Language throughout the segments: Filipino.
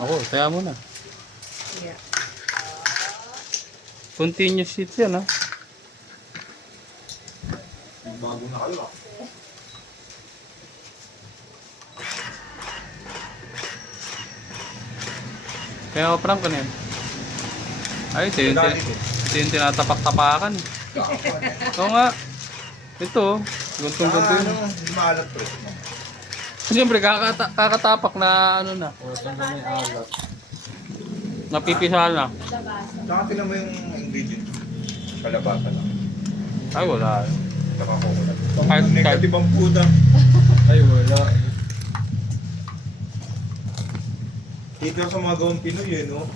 Ako, saya mo na. Yeah. Continuous sheets yan, ha? Bago na kayo, ah. Kaya ako prank ko na yan. Ay, ito yung tinatapak-tapakan. Oo nga. Ito, guntong-guntong. Hindi maalat to. Siyempre, kakatapak na ano na. O, saan ba may alat? Napipisa na. Tsaka tinan mo yung ingredient. Kalabasa lang. Ay, wala. Tsaka coconut. Kahit- Negative ang puta. Ay, wala. Dito sa mga gawang Pinoy, eh, no?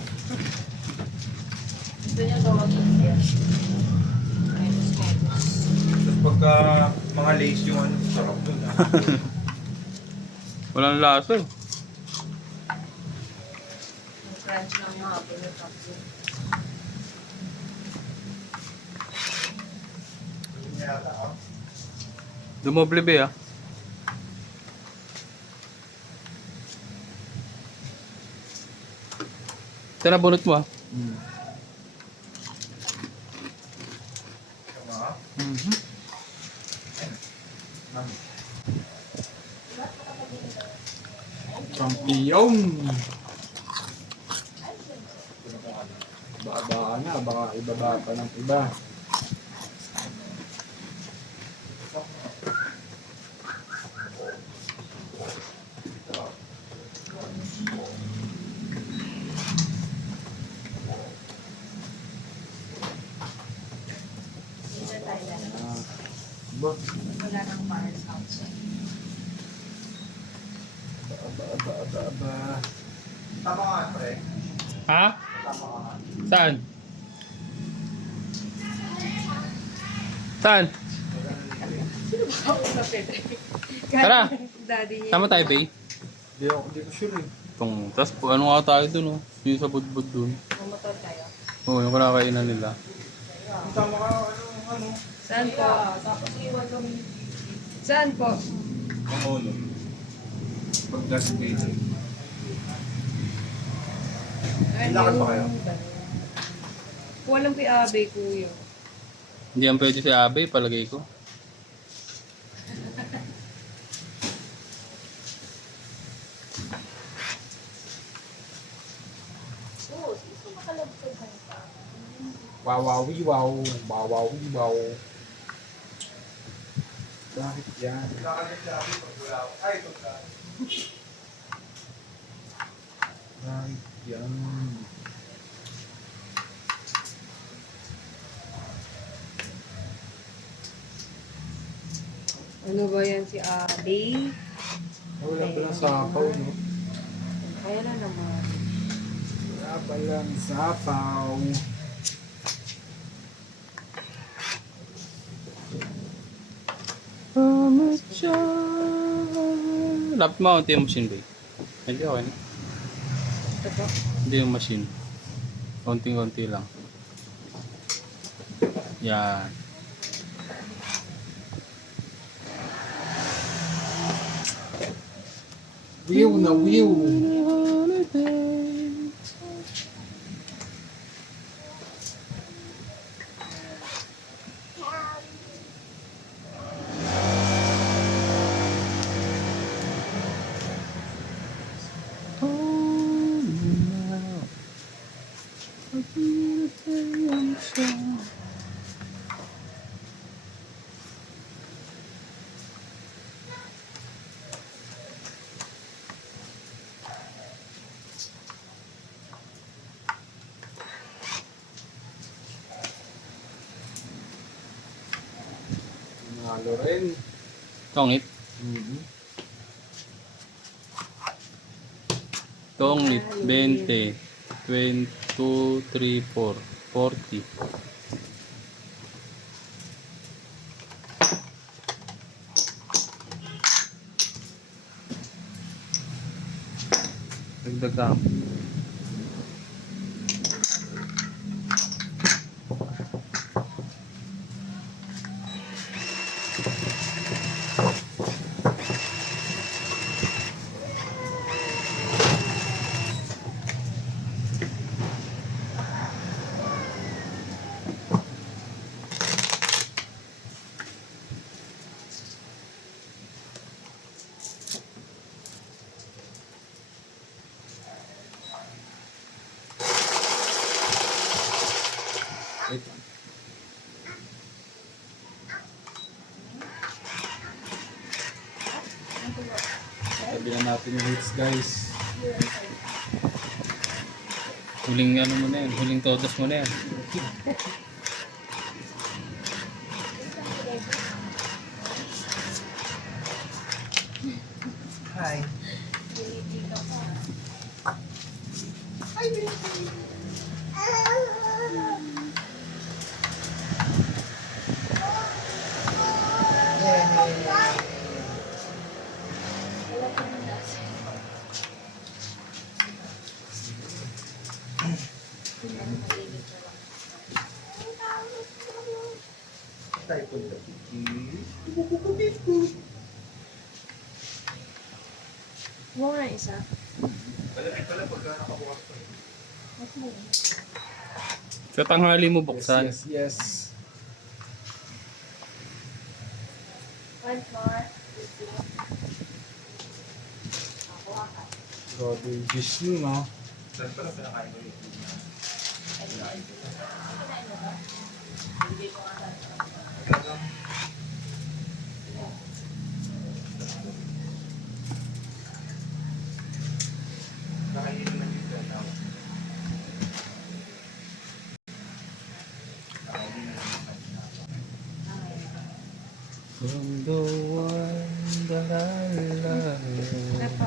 Gusto niya gawang India. Metos. Tapos pagka mga lace yung ano, sarap dun, ah. Walang lasa eh. Yung crunch ng mga pinatap yun. Dumoble ba ah? Ito na bunot mo ah. Tama? Mhm. Champion! Baba na, baka ibaba pa ng iba. Hindi na tayo lalabas. Ba, Wala nang Mars outside. ba. Tama nga, pre. Ha? Tama nga. Saan? Saan? Tara. Daddy niya. Tama tayo, Bay. Di ko sure eh. Itong, tapos ano nga tayo dun oh. Yung sa budbud dun. Bumotor tayo. Oo, yung kinakainan nila. Tama ka, ano? Saan po? Saan po? Ang ulo. Pag gas page. Lakad pa kayo? Walang piabe, kuya. Hindi yan pwede si Abe, palagay ko. Wawawi wow, wawawi wow. Bakit yan? Lakad sa akin pag wala ako. Ay, ito ka. Bakit yan? Ano ba yan si Abe? Wala pa lang sapaw, no? Kaya na naman. Wala pa lang sapaw. Lapit mo konti yung machine, Bay. Hindi, okay na. Ito po. Hindi yung machine. Konting-konti lang. Yan. Wiw na wiw. Nalo rin. Tongit. Tongit. 20. 2, 3, 4. 40. Dagdag ka. Sabi na natin yung hits guys. Huling ano mo na yan. Huling todos mo na yan. Hi. Tayo po na. Huwag na isa. Malapit pala pagka nakabukas pa. Sa tanghali mo buksan. Yes, yes. One more. Grabe yung dish nun ah. Saan pala pinakain mo yung food na? Talagang kakainin naman yung ganaw. Kakainin naman yung From the one that I love.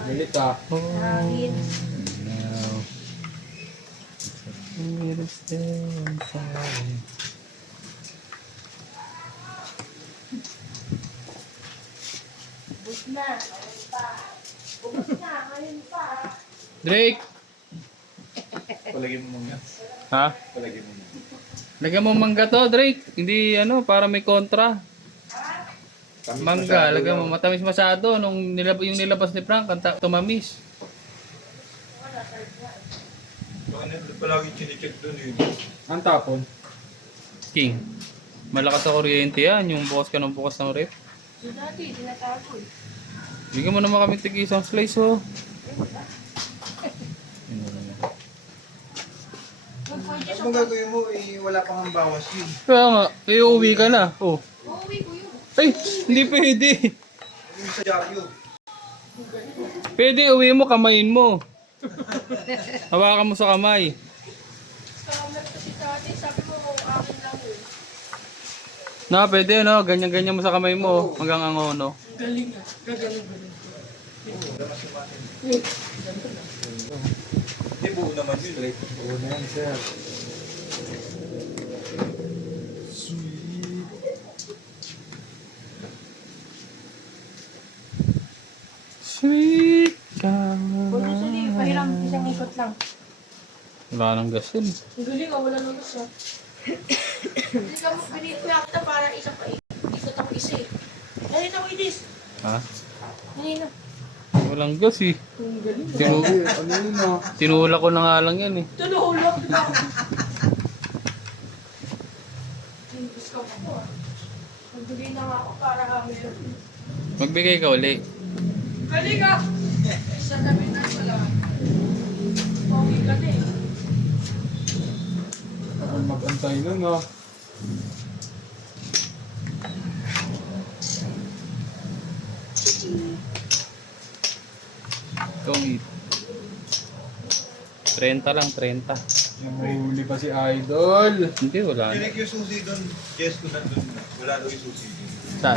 Galit ah. Hangin. Now, it is still on fire. Bus na. Ayun pa. Bus na. Ayun pa. Drake! Palagyan mo muna. Ha? Palagyan mo muna. Lagyan mo mangga to, Drake. Hindi ano, para may kontra. Tamis Mangga, masyado lagyan mo. daw. Matamis masyado. Yung nilabas ni Frank, tumamis. Baka na palagi chinicheck doon eh. Ang tapon. King. Malakas sa kuryente yan. Yung bukas ka ng bukas ng rep. So dati, tinatapon. Bigyan mo naman kami tig isang slice, oh. Ano bang gagawin mo eh, wala pang ang bawas yun. Kaya nga, uuwi ka na. Oh. Uuwi ko yun. Ay, hindi pwede. Yung sa Jackie Pwede, uwi mo, kamayin mo. Hawakan mo sa kamay. Scammer ko si dati. Sabi mo, akin lang yun. Na, pwede, no? Ganyan-ganyan mo sa kamay mo. Hanggang ang ano. Galing ah. Gagaling. Hindi, buo naman yun. Right? Oo na yan, sir. Sweet. Sweet Huwag mo sali. Pahiram. Isang ikot lang. Wala nang gas yun. Ang galing ah. Wala nang gusto. Hindi ka mo pinipaya kita para isa pa ikot ako isa eh. Dahil na Idis. Ha? Kanina. Walang gas eh. Ang galing. Grabe, ano yun ah? Tinula ko na nga lang yan eh. Tululok na. Gusto ko po ah. Magbigay na nga ako para meron. Magbigay ka uli. Galing ah! Isa tabi na pala. Pogi ka na eh. Ako mag-antay nun ah. Itong 30 lang, 30. Yung mahuli pa si Idol. Hindi, wala na. Tinik yung susi doon. Yes, ko nandun na. Wala daw yung susi. Saan?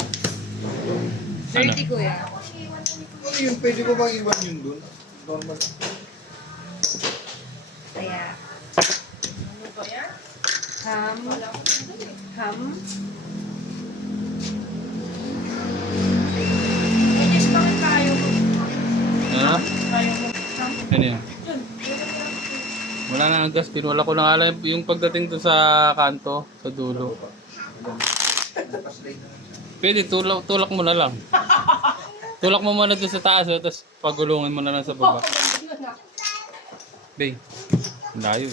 Ano? 30 kuya. Ano yun? Pwede ko bang iwan yun doon? Normal. Kaya. Ano ba yan? Ham. Ham. Idis, bakit tayo mo? Ano? Tayo mo. Ham. Ano yan? Yun. Wala na ang gas. Pinula ko na nga lang yung pagdating doon sa kanto, sa dulo. Pwede, tulak mo na lang. Tulak mo muna doon sa taas, tapos pagulungin mo na lang sa baba. Bay, layo.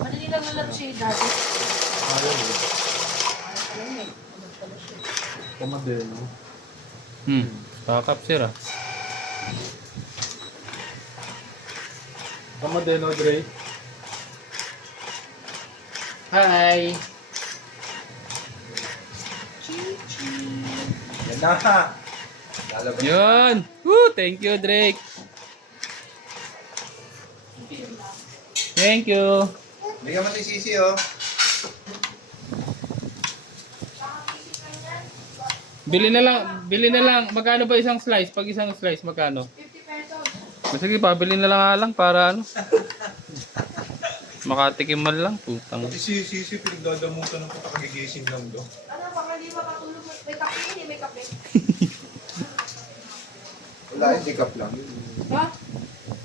Madali lang na lang siya dati. Ayaw eh. Kamadel, no? Kakap sir ah. Kamadel, no, Dre? Hi! Yan na. Lalabas. Yun! Woo! Thank you, Drake. Thank you. Bigyan mo si Sisi, oh. Bili na lang. Magkano ba isang slice? Pag isang slice, magkano? 50 pesos. Sige, pabili na lang nga lang para ano. Makatikim man lang, putang. Pati si Sisi, pinagdadamutan ng pagkagigising lang do. Ano, baka di makatulog. May kape yun eh, may kape. Wala, hindi cup lang. Ha?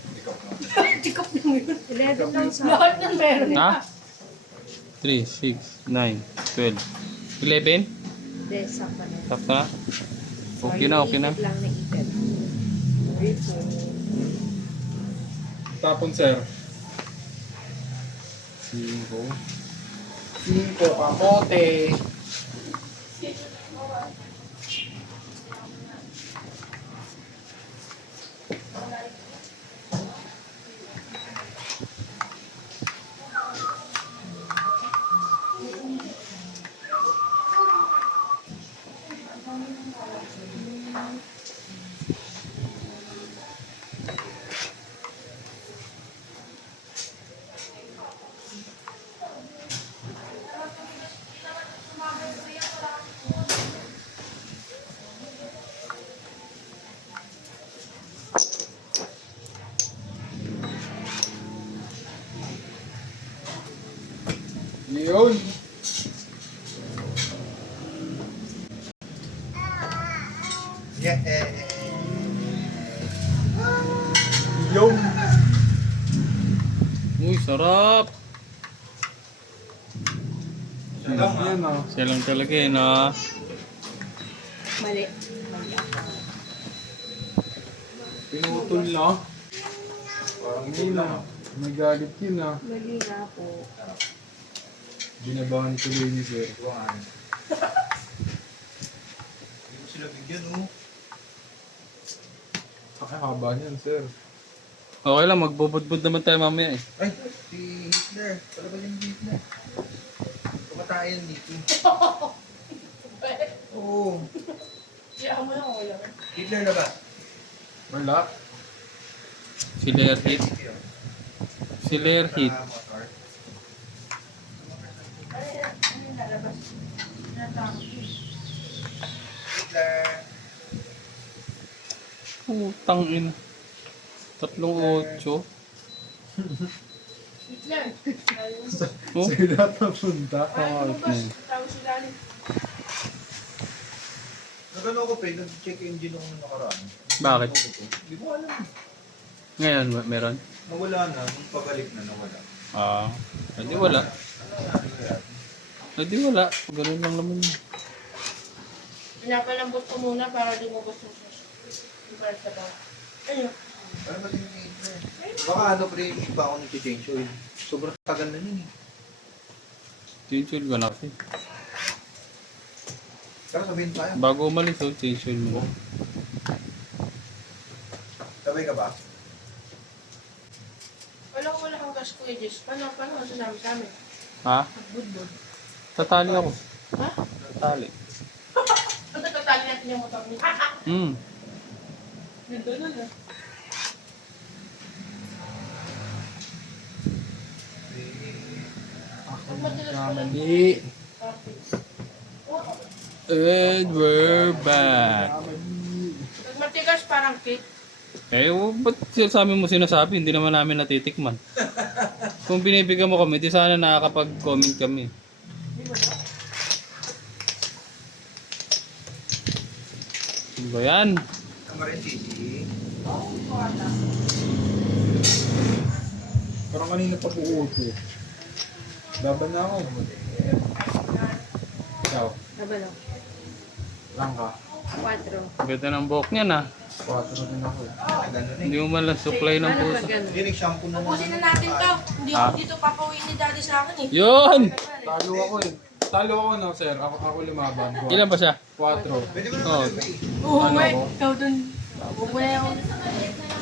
Hindi cup lang. Di kape mo yun. 11 lang sa... Lahat ng meron Ha? na. 3, 6, 9, 12. 11? Hindi, sakto na. Sakto na? Okay na, okay na. Ipit lang na ipit. Tapon, sir. 5. 5 kamote. Yun. Yeah. Yung. Uy, sarap! Yan ah. Siya lang talaga eh, no? Mali. Mali ako. Pinutol na. Parang Hindi na. May galit yun ah. Mali nga po. Binabahan tuloy ni sir. Buwan. Hindi ko sila bigyan, oh. Ay, haba niyan, sir. Okay lang, magbubudbud naman tayo mamaya eh. Ay, si Hitler. Pala ba yung Hitler? Kumatayan dito. Oo. Kaya mo lang wala. Hitler na ba? Wala. Si Lair Hit. Si Lair Hit. Motor. Ano yung lalabas? Hitler. Putang ina. 3-8. Hitler. Oh? Sila papunta. Ay, lumabas. Tawag sila rin. Nagano ako pa, nag-check engine ako nung nakaraan. Bakit? Hindi ko alam. Ngayon, meron? Nawala na, nung pabalik na nawala. Ah, hindi wala. Ano nangyari kaya? Hindi wala. Ganun lang naman. Pinapalambot ko muna para lumabas yung sauce. Yung para sa bawah. Ayun. Ano ba yung Hitler? Baka ano pre, iba ako nag-change oil. Sobrang tagal na yun eh. Change oil ka na kasi. Pero sabihin tayo. Bago umalis, oh, change oil mo. Sabay ka ba? Wala ko wala kang gas ko eh, Jess. Paano ang sasama sa amin? Ha? Budbud. Tatali ako. Ha? Tatali. Ano tatali natin yung motor niya? Hmm. Ganda na na. Pag madalas ko lang. Kamali. And we're back. Pag matigas parang cake. Eh, ba't sinasabi mo sinasabi? Hindi naman namin natitikman. Kung binibigyan mo kami, di sana nakakapag-comment kami. Di ba ba? Ano ba yan? Ang marin sisi. Parang kanina pa buuto. Laban na ako. Ikaw. Nabalo. Lang ka. 4. Ganda ng buhok niya na. 4 din ako. Ganun Hindi mo man lang supply ng puso. Hindi, nag-shampoo na Ubusin na natin to. Hindi Ah. ako dito papawin ni daddy sa akin eh. Yun! Talo ako eh. Talo ako no, sir. Ako lumaban. Ilan ba siya? 4. Pwede mo Oh. naman sabihin. Oo, Ano wait. ako? Ikaw dun. Huwag mo na yung...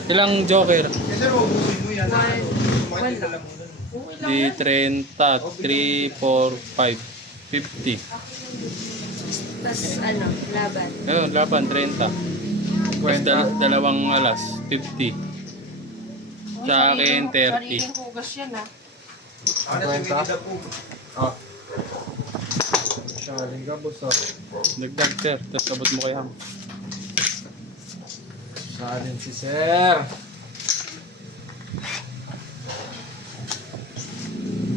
Ilang joker? Kasi ubusin mo yan. Wala. Kumain ka lang muna. Okay lang Di yan. 30, 3, 4, 5, 50. Tapos ano, laban. Ayun, laban, 30. Tapos dalawang alas, 50. Sa akin, 30. Sariling hugas yan ah. Ano si Winnie the Pooh? Ah. Sharing ka, boss, ah. Dagdag, sir. Tapos abot mo kay Ham. Sharing si sir.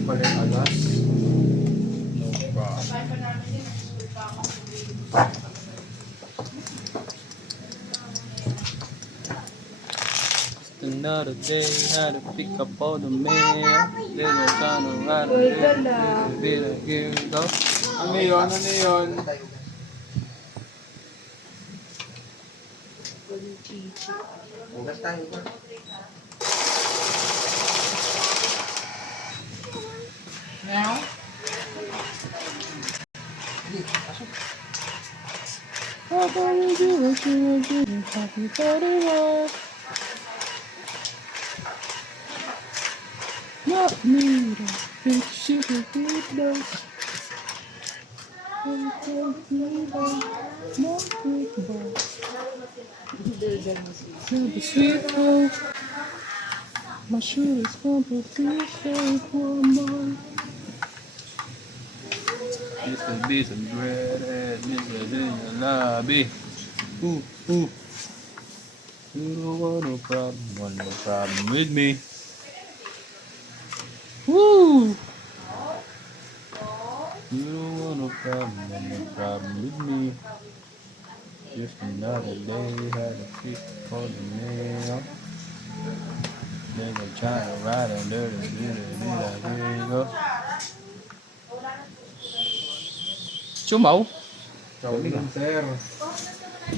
Pala yung alas. No problem. Sabay pa namin din. School pa ako. Another day, had to pick up all the mail. Little son of a here we go. Ano yun? Ano yun? Hugas tayo ba? Now? Not me, big sugar good love. The sweet roll. My shoe is completely one more. This will be some bread and this is in your lobby. Ooh, ooh. You don't want no problem with me. Woo! You don't want no problem with me. Just another day, had a fit for the mail. Then they try to ride under the here you go. Chumaw. Ciao din, sir.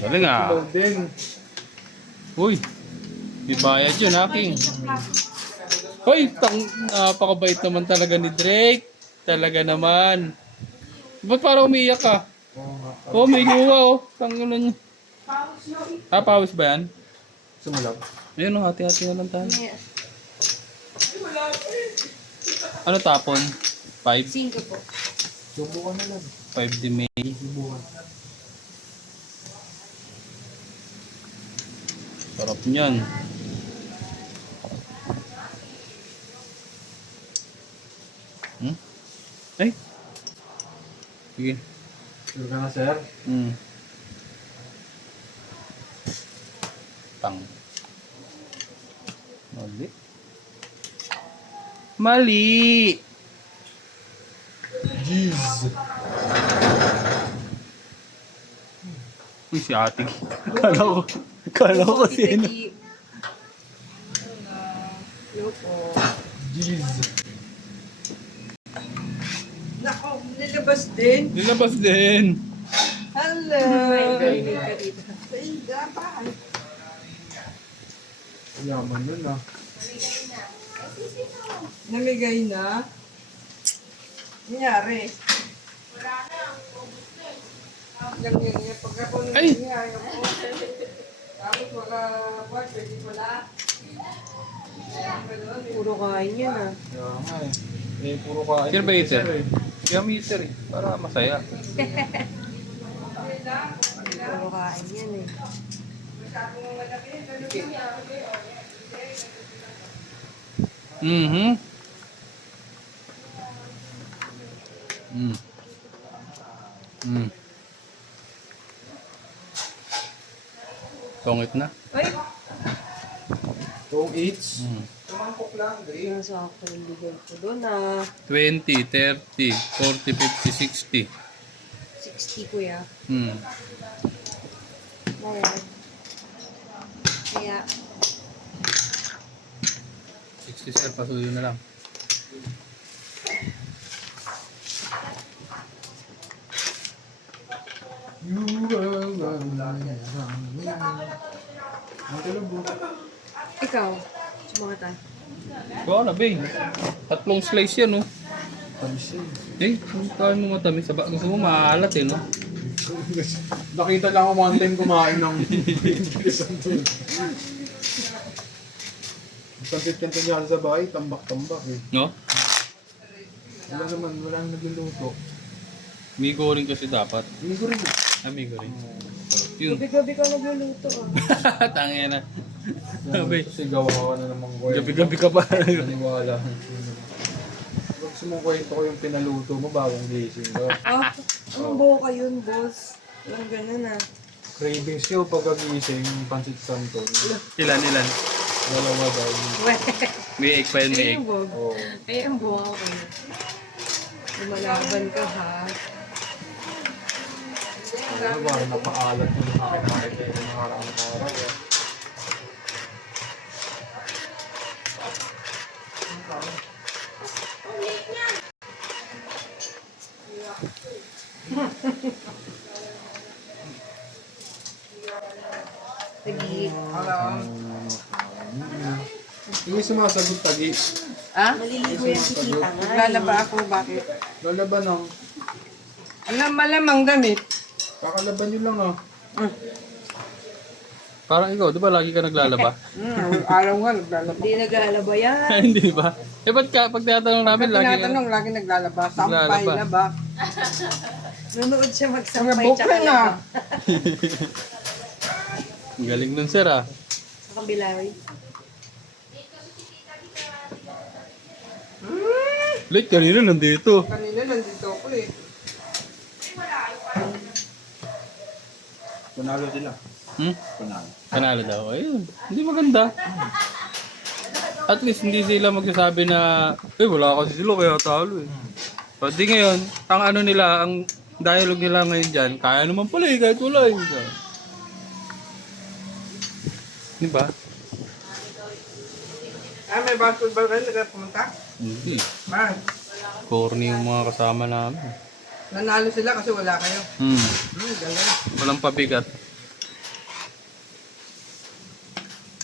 Galing ah. Ciao din. Uy, may bayad yun aking. Hoy, napakabait naman talaga ni Drake. Talaga naman. Ba't parang umiiyak ka? Oo nga. Oh, may guwa oh. Tangunan niya. Ah, pawis ba yan? Sumulab. Ayun oh, hati-hati na lang tayo. Yes. Ano tapon? 5? 5 po. Subukan na lang. 5 di May. Subukan. Sarap niyan. Hmm? Ay. Sige. Sure ka na, sir? Hmm. Pang. Mali. Mali! Jeez. Uy, si ate. Kala ko si ano. Hello po. Jeez. Nako, nilabas din. Nilabas din. Hello. Galing ka dito. Sa Inga, bahay. Yaman nun, ah. Namigay na. Nangyari. Yung pagka po Ay! nangyari po. Tapos baka buwan, pwede pala. Puro kain yan ah. Kaya nga eh. Eh, puro kain. Sino ba si eater? sir, eh. Kaya may eater eh. Para masaya. Puro kain yan eh. Mhm. Mm. Mm. Tongit na. Ay! Kung eats. Mm. Tumangkok lang, Dre. Nasa ako yung bigay ko doon ah. 20, 30, 40, 50, 60. 60 kuya. Mm. Bayad. Kaya, 60 sir, pasuyo na lang. You will love me. Ang talabo. ikaw, sumata. Kuha na, babe. Tatlong slice yan, oh. Pansin. Eh, kung kain mo matamis, gusto mo maalat eh, no? Nakita lang ako one time kumain ng isang doon. Pansit-kanto niya sa bahay, tambak-tambak eh. No? Wala naman, wala nang nagluluto. Migo rin kasi dapat. Ligo rin. Migo rin. Yun. Gabi-gabi ka nagluluto ah. Tangin na. Sabi. Sigaw ka na naman ko. Gabi-gabi ka pa. Naniwala. Gusto mong kwento ko yung pinaluto mo bagong gising ka. Ah, anong buo ka yun, boss? Walang ganun ah. Cravings yun pagkagising, pansit santon. Ilan? Dalawa daw. May egg pa yun, may Ay, egg. ang buo. Oo. Ay, ang buo ko. Lumalaban ka ha. Ano ba, napaalat yung nakakamakit na yung nakaraang araw. Tagi. Hindi sumasagot tagi. Ah? Maliligo yan si tita nga. Lalaba ako, bakit? Lalaban ng. Alam, malamang damit. Kakalaban nyo lang ah. Parang ikaw, di ba lagi ka naglalaba? Araw nga, naglalaba. Hindi nag-aalaba yan. Hindi ba? Ba't ka, pag tinatanong namin, Pag lagi ka... tinatanong, lagi naglalaba. Sampay, Naglalaba. laba. Nunood siya Mga magsampay bukay tsaka na. laba. Ang galing nun, sir, ah. Sa kabila rin. Late kanina nandito. Kanina nandito ako eh. Panalo sila. Hmm? Panalo. Panalo daw. Ayun. Hindi maganda. At least hindi sila magsasabi na, wala kasi sila kaya talo eh. O di ngayon, ang ano nila, ang dialogue nila ngayon dyan, kaya naman pala eh, kahit wala eh. Di ba? Ah, may basketball kayo nagpumunta? Hindi. Man, Corny yung mga kasama namin. nanalo sila kasi wala kayo. Galing. Walang pabigat.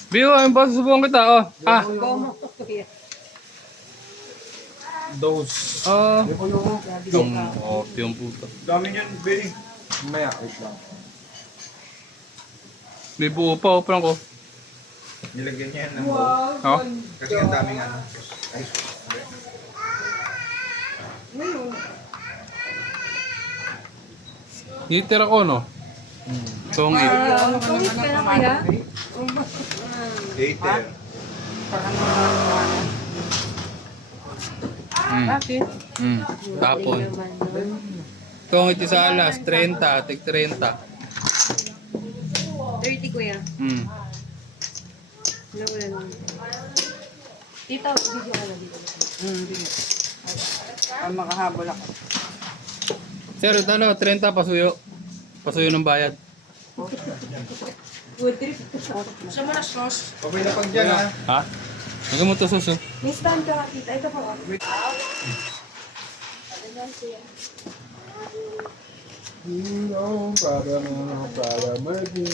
Biyo, ayun ba? Susubukan kita, oh. Bomo ko kuya. Dose. Ah. Hindi ko yung. Yung puto. Dami niyan, Benny. Maya, wait lang. May buo pa, oh, ko. Nilagyan niya yan ng Oh? kasi ang daming ano. Ay, Ngayon, Hitira ko, no? Tong it. ano ka Pawis naman ka na ang kaya? hater. Bakit? Tapon. Naman, no? Tong it sa alas, 30, tig 30. 30 kuya. Wala naman. Tita, video ka na dito. Hindi. Makahabol ako. Sir, ano, 30 pasuyo. Pasuyo ng bayad. Good trip. Gusto mo na sauce? Okay na pag dyan ha. Ha? Huwag mo to suso. May stand ka nga, tita. Ito pa. Para maging.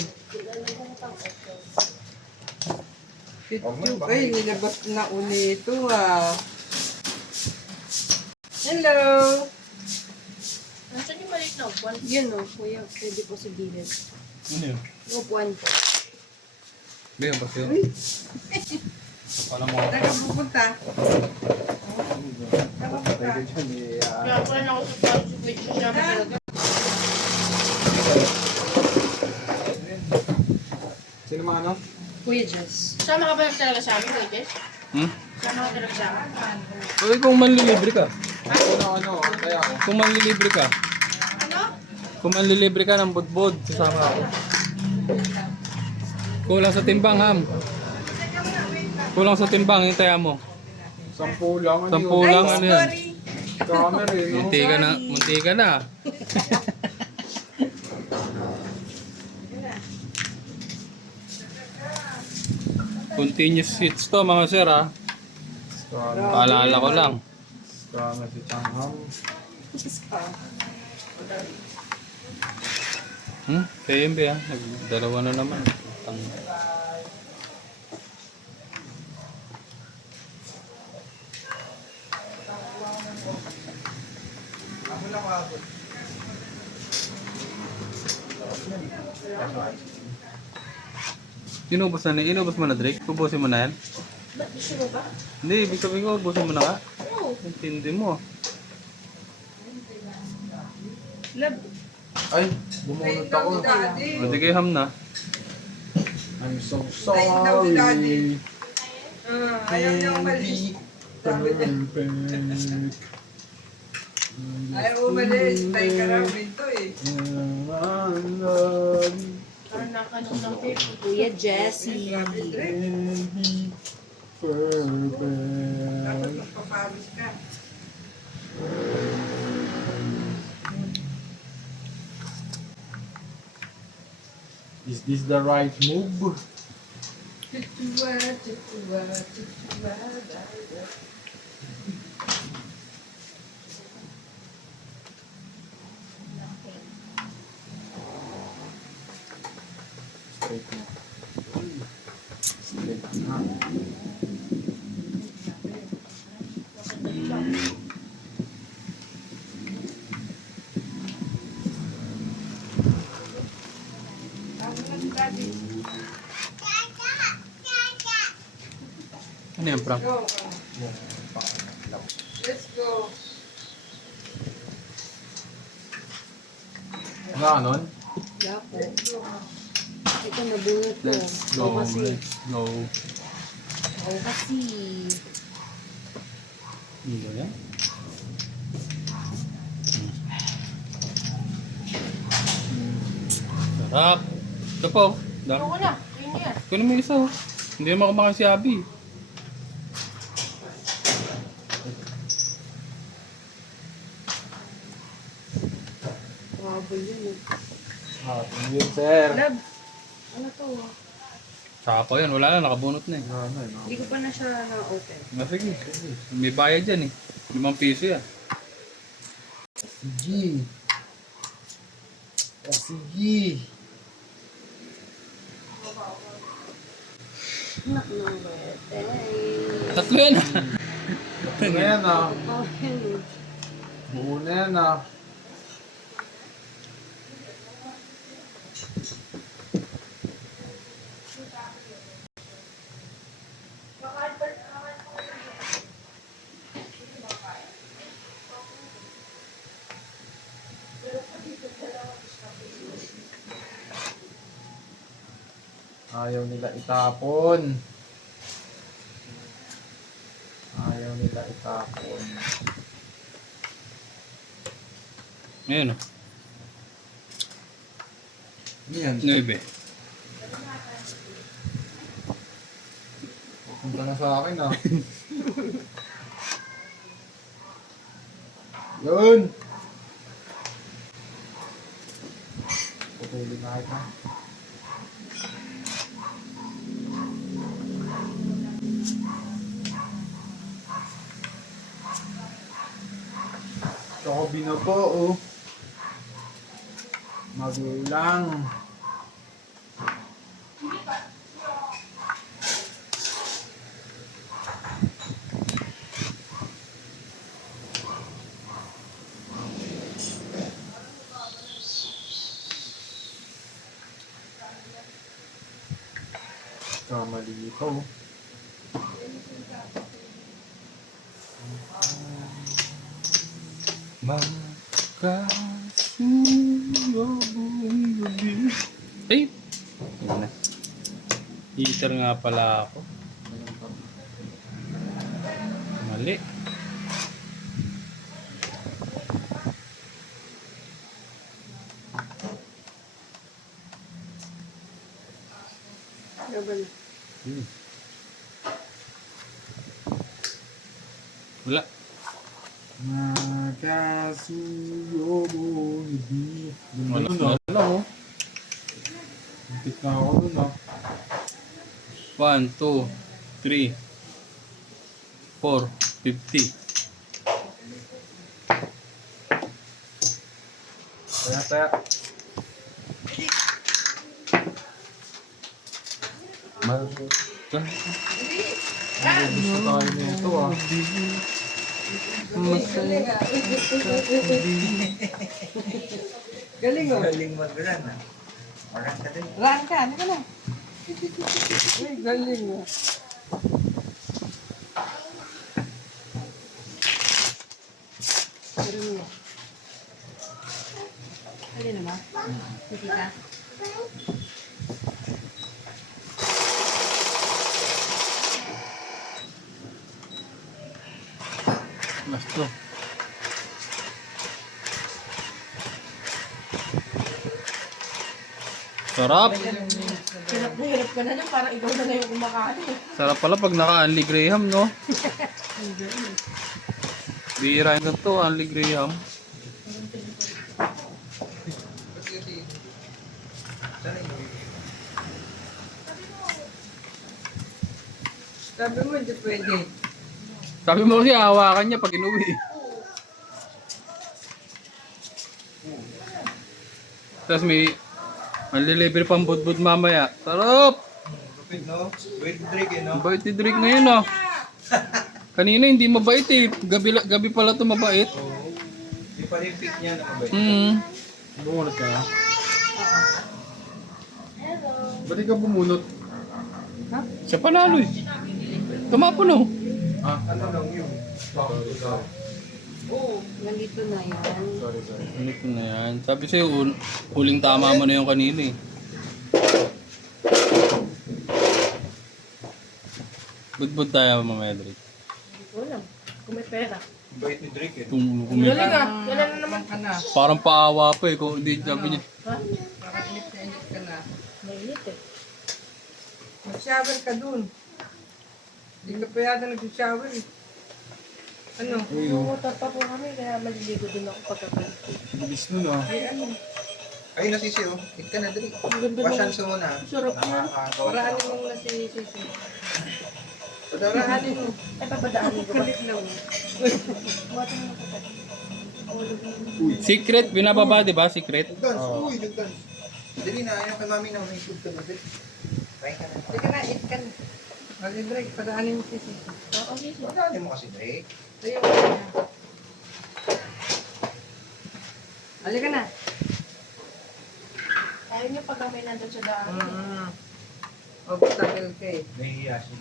Picture ay nilabas na uli ito ah. Hello! Nasaan yung maliit na upuan? Yun o, kuya. Pwede po sa gilid. Ano yun? Yung upuan po. Bayan, pasuyo. Wala mo. Saan ka pupunta? Pwede dyan eh. Kaya po na ako sa video siya. Sino mga ano? Kuya Jess. Sama ka ba talaga sa amin, Kuya Jess? Sama ka talaga sa amin? Uy, kung manlilibre ka. Ano, kaya ako. Kung manlilibre ka. Ano? Kung manlilibre ka ng budbud, sasama ako. Kulang sa timbang, ham. Kulang sa timbang, hintayan mo. 10 lang. 10 lang, ano yan? Camera eh, no? Munti ka na, munti ka na. Continuous hits to mga sir, ha. Paalala ko lang. Kama si Changham. KMB ha, nagdalawa na naman. Ako lang ako. Inubos mo na Drake? Ubusin mo na yan? Ba't gusto mo ba? Hindi, ibig sabihin ko, ubusin mo na ka. Oo. Intindi mo. Lab, Ay, bumunot ako. Daddy. O, di kayo ham na. I'm so Ayun daw si Daddy. sorry. Ayaw niya umalis. Sabi niya, Perfect. ayaw umalis. Tayo ka namin to eh. Parang nakanong ng tape. Kuya Jessie. Dapat Perfect. magpapawis ka. Is this the right move? Tutuwa, tutuwa, tutuwa, dada. Straight na. Straight na. Sabi nga ni Daddy, Ano yan, Frank? go. Let's go. Ganon? Yapo. Let's go. Ito nabunot ko. Let's go, Oo kasi. let's go. Oo kasi. Hindi yan. Sarap. Ito po. Ano ko na? Ayun yan. Kunin mo isa. Oh. Hindi naman kumakain si Abby. Trouble yun eh. Yun, sir. Lab, ano to? Saka pa yun. Wala na. Nakabunot na eh. Hindi ko pa na siya na-open. Ah, sige. May bayad yan eh. 5 piso yan. Sige. Sige. Anak ng birthday. Tatlo yan ah. Buo na yan ah. Oh, yun. Buo na yan ah. Ayaw nila itapon. Ayaw nila itapon. Ngayon oh. Ano yan? 9. Punta na sa akin ah. Yun! Putulin na kita. Chobi na po oh. Magulang. Kamali ito. Magkasuyo buong gabi. Ay! Yan na. Heater nga pala ako. Mali. Laban. Wala. Magkasuyo mo hindi. Wala. Wala na oh. Muntik na ako nun ah. 1, 2, 3, 4, 50. Taya. Magka. Gusto tayo nito ah. Galing oh. Galing mag-run ah. Marang ka din. Run ka, ano ka na? Ay, galing oh. Pero mo. mama? Si tita? Basta. Sarap. Hirap ka na lang, parang ikaw na yung kumakain. Sarap pala pag naka-Anli Graham, no? Bihira yung ganito, Anli Graham. Sana yung Sabi mo, hindi pwede. Sabi mo kasi hawakan niya pag inuwi. Tapos may manlilibre pang budbud mamaya. Sarap! Kapit, no? Wait, Drake, eh, no? Mabait ni Drake ngayon, ah. Kanina hindi mabait eh. Gabi pala ito mabait. Oo. Di pa rin pick niya na mabait. Bumunot ka na? Ba't ikaw bumunot? Siya panalo eh. Tumapon oh. Ano lang yun? Nandito na yan. Sorry, sorry. Ano ko na yan? Sabi sa'yo, huling tama mo na yung kanina eh. Budbud tayo mamaya, Drake. Hindi ko alam. Kung may pera. Bait ni Drake, eh. Galing ah. Wala na naman. Ka na. Parang paawa pa eh. Kung hindi sabi niya. Ha? Parang init na init ka na. Mainit eh. Mag-shower ka dun. Hindi ka pa yata nag-shower eh. Ano? Umumotor pa po kami, kaya maliligo din ako pagkakalit. Bilis nun ah. Ay, nasisi, oh. Hit ka na, Drake. Ang ganda Pasyan naman. sa muna. Sarap na. Paraanin mo na si Sisi. Padara. Paraanin mo. Ay, papadaanin ko ba? Kalit lang. Buwatan mo na Secret, binababa di ba? Secret? Nag-dance. Uy, nag-dance. Dali na, ayaw kay mami na may food ka na, Drake. Try ka na. Hindi ka na, eat ka na. Mali Drake, padaanin mo si Sisi. Oo, okay. Madali mo kasi, Drake. Ayaw mo na. Halika na. Ayaw niyo pag may nandun sa daan. Obstacle ka eh. Nahihiya siya.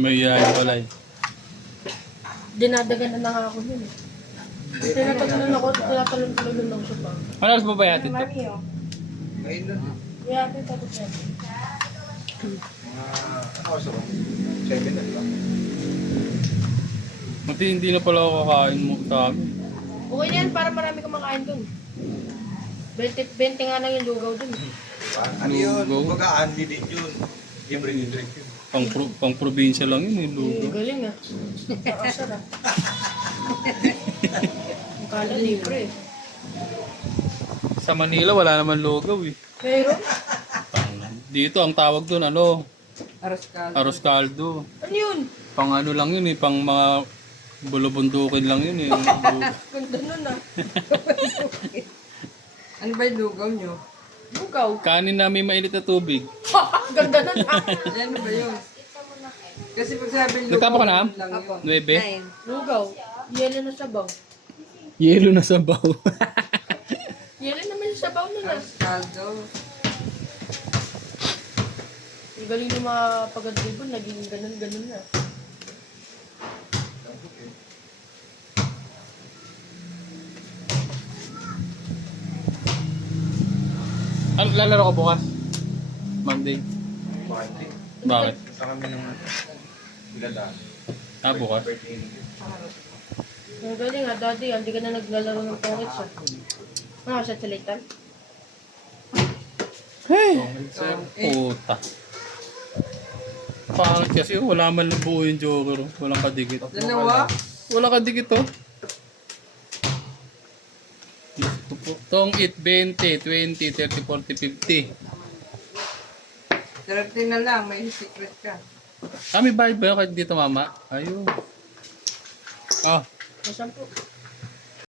May yayo pala eh. Dinadagan na nga ako yun eh. Tinatalon ako, tinatalon ako siya pa. Ano oras ba ba yatin to? Mami oh. Ngayon lang. Kaya ito tapos yan. Ano oras ba? 7 na, di ba? Mati hindi na pala ako kakain mo sa amin. Okay na yan, para marami kang makain dun. 20 nga lang yung lugaw dun. Diba? Ano yun? Lugaw. Kumbaga, Andy din yun. Libre ni Drake yun. Pang probinsya lang yun eh, Eh, lugo. galing ah. Nakasarap. Ang kala libre eh. Sa Manila wala naman lugaw eh. Pero, Dito ang tawag doon ano, Aros ka. arroz caldo. ano yun? Pang ano lang yun eh, pang mga bulubundukin lang yun eh. Ganda nun ah. Ano ba yung lugaw nyo? Lugaw. Kanin na may mainit na tubig. Ganda nun ah. Ano ba yun? Kasi pag sabi lugaw, Nagtapa ka na? yun lang yun. 9. Lugaw. Yelo na sabaw. Yelo na sabaw. Yelo naman yung sabaw nun ah. Aros caldo. Yung galing yung mga pag-adribon, naging ganun-ganun na. Ano, lalaro ko bukas? Monday. Bakit din? Bakit? Sa kami ng iladaan. Ah, bukas. Birthday ni Yung galing ah, daddy, hindi ka na naglalaro ng pongits ah. Ano, sa salitan? Hey! Eh, Puta. Pangit kasi oh, wala man buo yung Joker. Oh. Walang kadikit. dalawa? Wala kadikit oh. Tong 8, 20, 20, 30, 40, 50. 30 na lang, may secret ka. Ah, may bayad ba yun kahit dito mama? Ayun. Ah, Masampu.